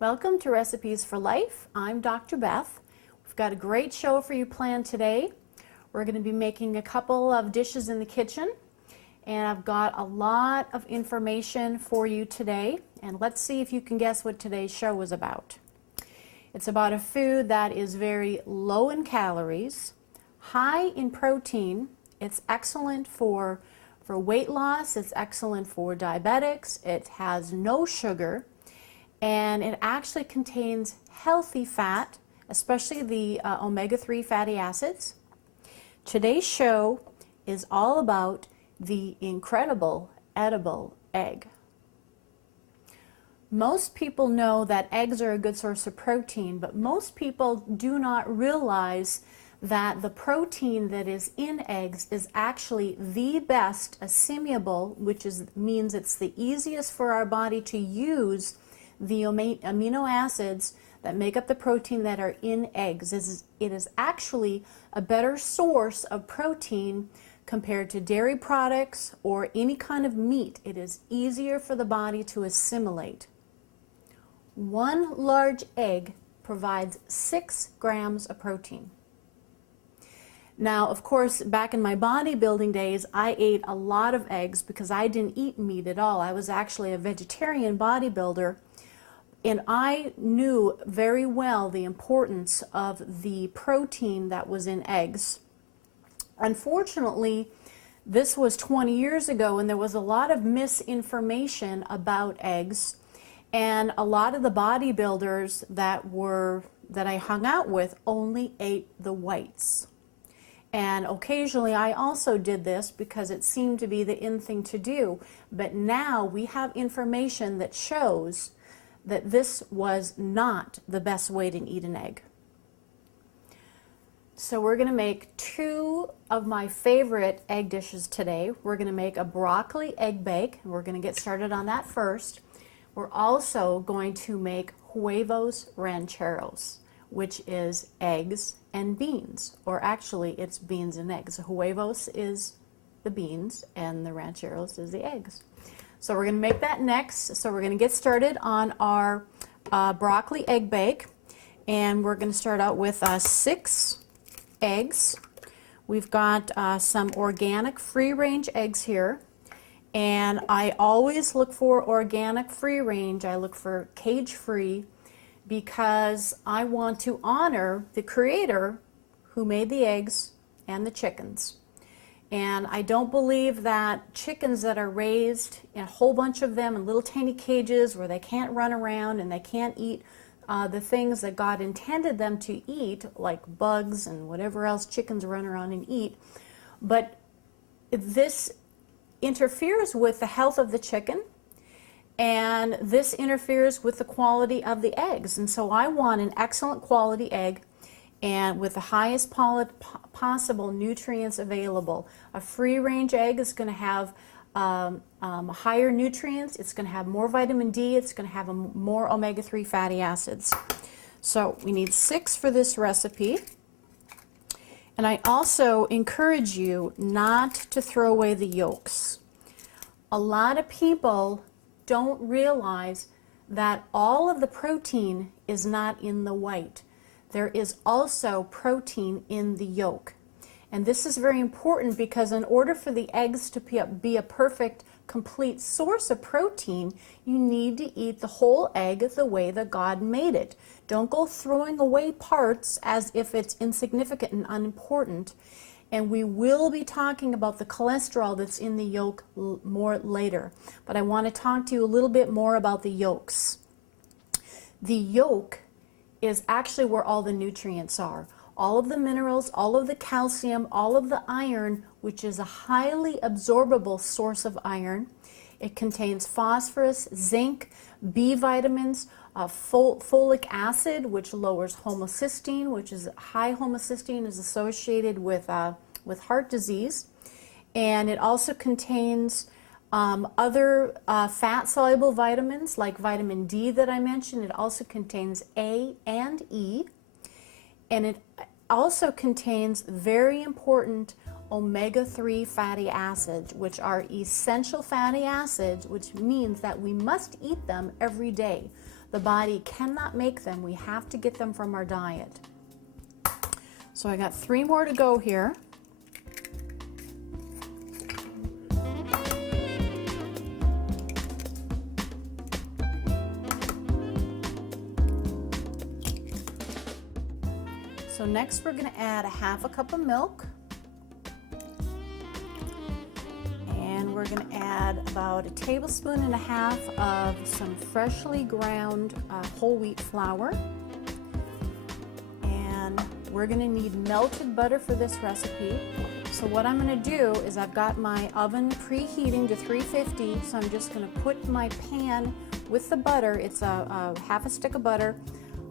Welcome to Recipes for Life. I'm Dr. Beth. We've got a great show for you planned today. We're going to be making a couple of dishes in the kitchen, and I've got a lot of information for you today. And let's see if you can guess what today's show is about. It's about a food that is very low in calories, high in protein. It's excellent for weight loss. It's excellent for diabetics. It has no sugar. And it actually contains healthy fat, especially the omega-3 fatty acids. Today's show is all about the incredible edible egg. Most people know that eggs are a good source of protein, but most people do not realize that the protein that is in eggs is actually the best assimilable, which means it's the easiest for our body to use the amino acids that make up the protein that are in eggs. It is actually a better source of protein compared to dairy products or any kind of meat. It is easier for the body to assimilate. One large egg provides 6 grams of protein. Now, of course, back in my bodybuilding days, I ate a lot of eggs because I didn't eat meat at all. I was actually a vegetarian bodybuilder. And I knew very well the importance of the protein that was in eggs. Unfortunately, this was 20 years ago, and there was a lot of misinformation about eggs. And a lot of the bodybuilders that I hung out with only ate the whites. And occasionally I also did this because it seemed to be the in thing to do. But now we have information that shows that this was not the best way to eat an egg. So we're going to make 2 of my favorite egg dishes today. We're going to make a broccoli egg bake, and we're going to get started on that first. We're also going to make Huevos rancheros, which is eggs and beans, or actually it's beans and eggs. The Huevos is the beans and the rancheros is the eggs. So we're going to make that next. So we're going to get started on our broccoli egg bake, and we're going to start out with 6 eggs. We've got some organic free-range eggs here, and I always look for organic free-range. I look for cage-free because I want to honor the creator who made the eggs and the chickens. And I don't believe that chickens that are raised in a whole bunch of them in little tiny cages where they can't run around and they can't eat the things that God intended them to eat, like bugs and whatever else chickens run around and eat. But this interferes with the health of the chicken, and this interferes with the quality of the eggs. And so I want an excellent quality egg and with the highest possible nutrients available. A free-range egg is going to have higher nutrients. It's going to have more vitamin D. It's going to have more omega-3 fatty acids. So we need 6 for this recipe. And I also encourage you not to throw away the yolks. A lot of people don't realize that all of the protein is not in the white. There is also protein in the yolk. And this is very important because in order for the eggs to be a perfect, complete source of protein, you need to eat the whole egg the way that God made it. Don't go throwing away parts as if it's insignificant and unimportant. And we will be talking about the cholesterol that's in the yolk more later. But I want to talk to you a little bit more about the yolks. The yolk is actually where all the nutrients are. All of the minerals, all of the calcium, all of the iron, which is a highly absorbable source of iron. It contains phosphorus, zinc, B vitamins, folic acid, which lowers homocysteine, which is high homocysteine is associated with heart disease. And it also contains other fat-soluble vitamins like vitamin D that I mentioned. It also contains A and E, and it also contains very important omega-3 fatty acids, which are essential fatty acids, which means that we must eat them every day. The body cannot make them. We have to get them from our diet. So I got 3 more to go here. So next we're going to add 1/2 cup of milk. And we're going to add about 1.5 tablespoons of some freshly ground whole wheat flour. And we're going to need melted butter for this recipe. So what I'm going to do is I've got my oven preheating to 350, so I'm just going to put my pan with the butter. It's a 1/2 stick of butter.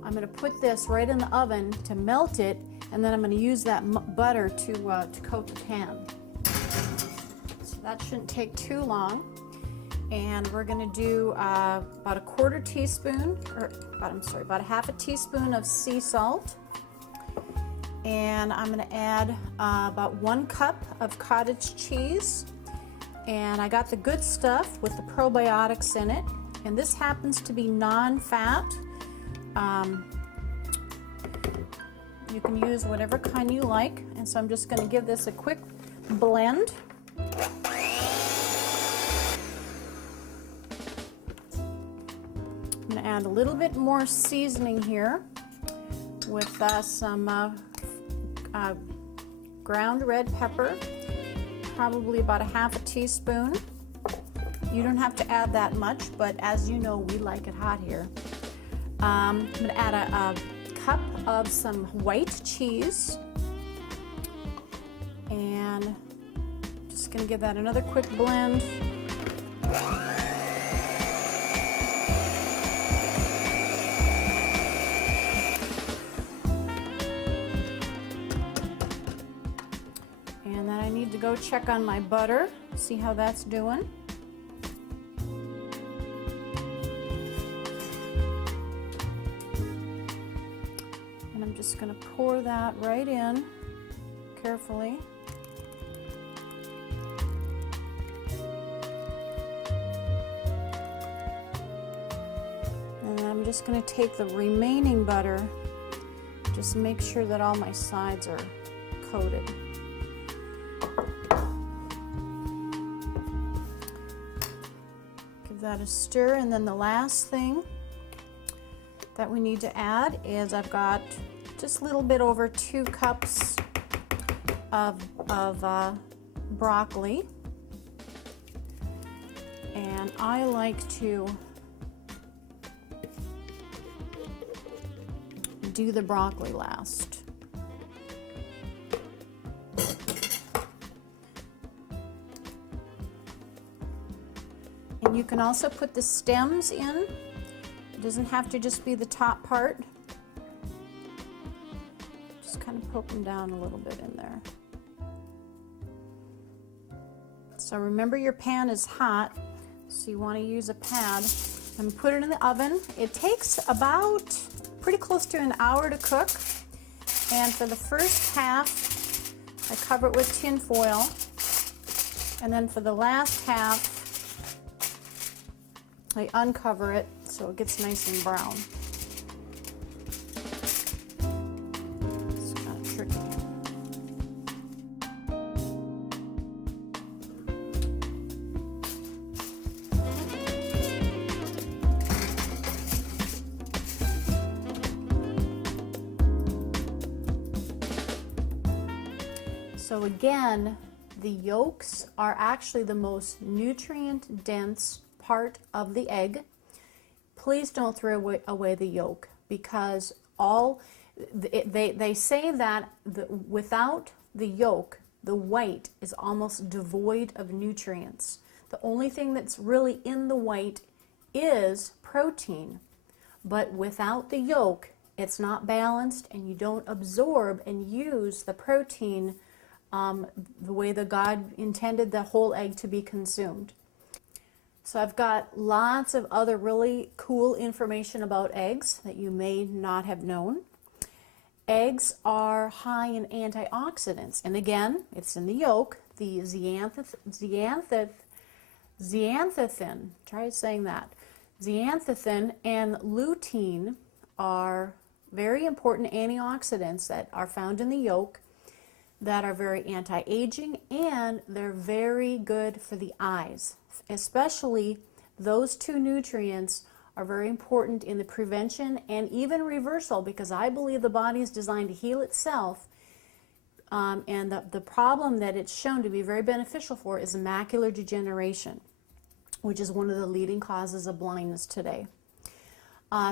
I'm going to put this right in the oven to melt it, and then I'm going to use that butter to coat the pan. So that shouldn't take too long. And we're going to do about 1/4 teaspoon, about 1/2 teaspoon of sea salt. And I'm going to add about 1 cup of cottage cheese. And I got the good stuff with the probiotics in it. And this happens to be non-fat. You can use whatever kind you like, and so I'm just going to give this a quick blend. I'm going to add a little bit more seasoning here with some ground red pepper, probably about 1/2 teaspoon. You don't have to add that much, but as you know, we like it hot here. I'm going to add a cup of some white cheese, and just going to give that another quick blend. And then I need to go check on my butter, see how that's doing. Just going to pour that right in carefully. And I'm just going to take the remaining butter, just make sure that all my sides are coated. Give that a stir, and then the last thing that we need to add is I've got just a little bit over 2 cups of broccoli, and I like to do the broccoli last. And you can also put the stems in. It doesn't have to just be the top part. Just kind of poke them down a little bit in there. So remember, your pan is hot, so you want to use a pad and put it in the oven. It takes about pretty close to an hour to cook. And for the first half, I cover it with tin foil. And then for the last half, I uncover it so it gets nice and brown. It's kind of tricky. So again, the yolks are actually the most nutrient dense part of the egg. Please don't throw away the yolk, because they say that without the yolk, the white is almost devoid of nutrients. The only thing that's really in the white is protein, but without the yolk, it's not balanced, and you don't absorb and use the protein the way that God intended the whole egg to be consumed. So I've got lots of other really cool information about eggs that you may not have known. Eggs are high in antioxidants, and again, it's in the yolk, the zeaxanthin, try saying that. Zeaxanthin and lutein are very important antioxidants that are found in the yolk that are very anti-aging, and they're very good for the eyes. Especially those two nutrients are very important in the prevention and even reversal, because I believe the body is designed to heal itself, and the problem that it's shown to be very beneficial for is macular degeneration, which is one of the leading causes of blindness today.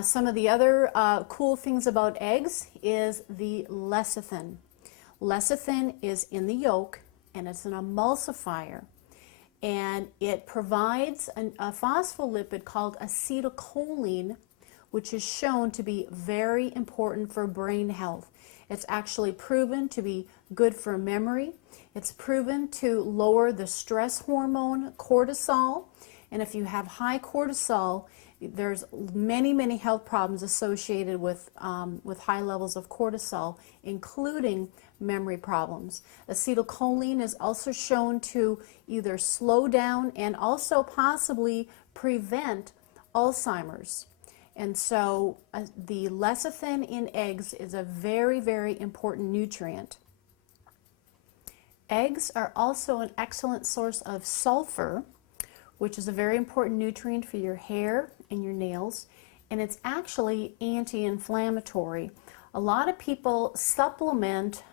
Some of the other cool things about eggs is the lecithin. Lecithin is in the yolk, and it's an emulsifier, and it provides a phospholipid called acetylcholine, which is shown to be very important for brain health. It's actually proven to be good for memory. It's proven to lower the stress hormone cortisol, and if you have high cortisol, there's many health problems associated with high levels of cortisol, including memory problems. Acetylcholine is also shown to either slow down and also possibly prevent Alzheimer's. And so the lecithin in eggs is a very important nutrient. Eggs are also an excellent source of sulfur, which is a very important nutrient for your hair and your nails, and it's actually anti-inflammatory. A lot of people supplement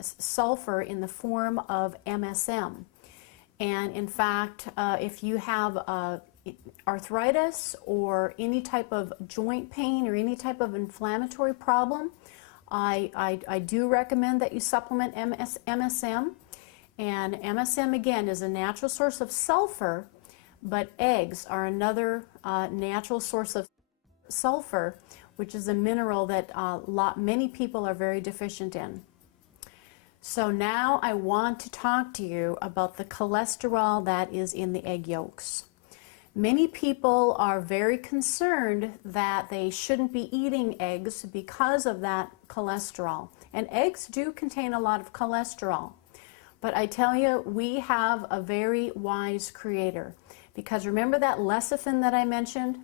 sulfur in the form of MSM, and in fact, if you have arthritis or any type of joint pain or any type of inflammatory problem, I do recommend that you supplement MSM. And MSM, again, is a natural source of sulfur, but eggs are another natural source of sulfur, which is a mineral that many people are very deficient in. So now I want to talk to you about the cholesterol that is in the egg yolks. Many people are very concerned that they shouldn't be eating eggs because of that cholesterol. And eggs do contain a lot of cholesterol. But I tell you, we have a very wise creator. Because remember that lecithin that I mentioned?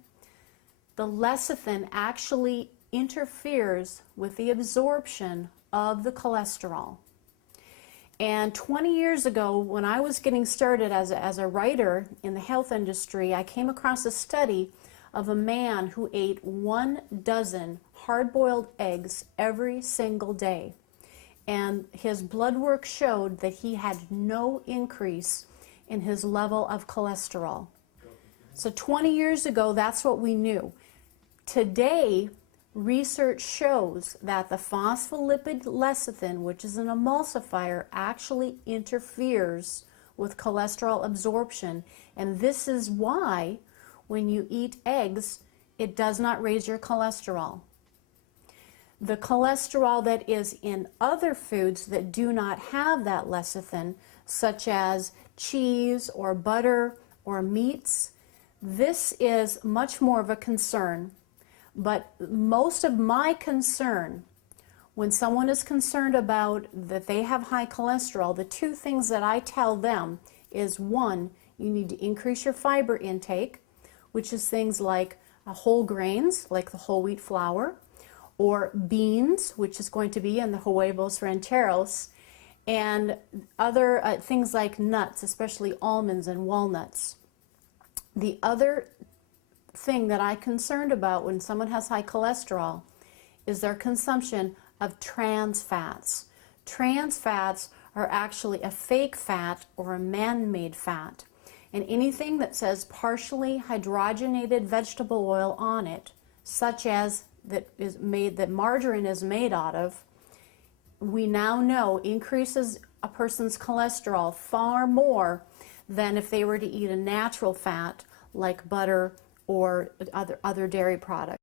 The lecithin actually interferes with the absorption of the cholesterol. And 20 years ago, when I was getting started as a writer in the health industry, I came across a study of a man who ate 1 dozen hard-boiled eggs every single day. And his blood work showed that he had no increase in his level of cholesterol. So 20 years ago, that's what we knew. Today, research shows that the phospholipid lecithin, which is an emulsifier, actually interferes with cholesterol absorption. And this is why when you eat eggs, it does not raise your cholesterol. The cholesterol that is in other foods that do not have that lecithin, such as cheese or butter or meats, this is much more of a concern. But most of my concern, when someone is concerned about that they have high cholesterol, the two things that I tell them is, one, you need to increase your fiber intake, which is things like whole grains, like the whole wheat flour, or beans, which is going to be in the Huevos, rancheros, and other things like nuts, especially almonds and walnuts. The other thing that I'm concerned about when someone has high cholesterol is their consumption of trans fats. Trans fats are actually a fake fat or a man-made fat. And anything that says partially hydrogenated vegetable oil on it, such as that margarine is made out of, we now know increases a person's cholesterol far more than if they were to eat a natural fat like butter or other dairy products.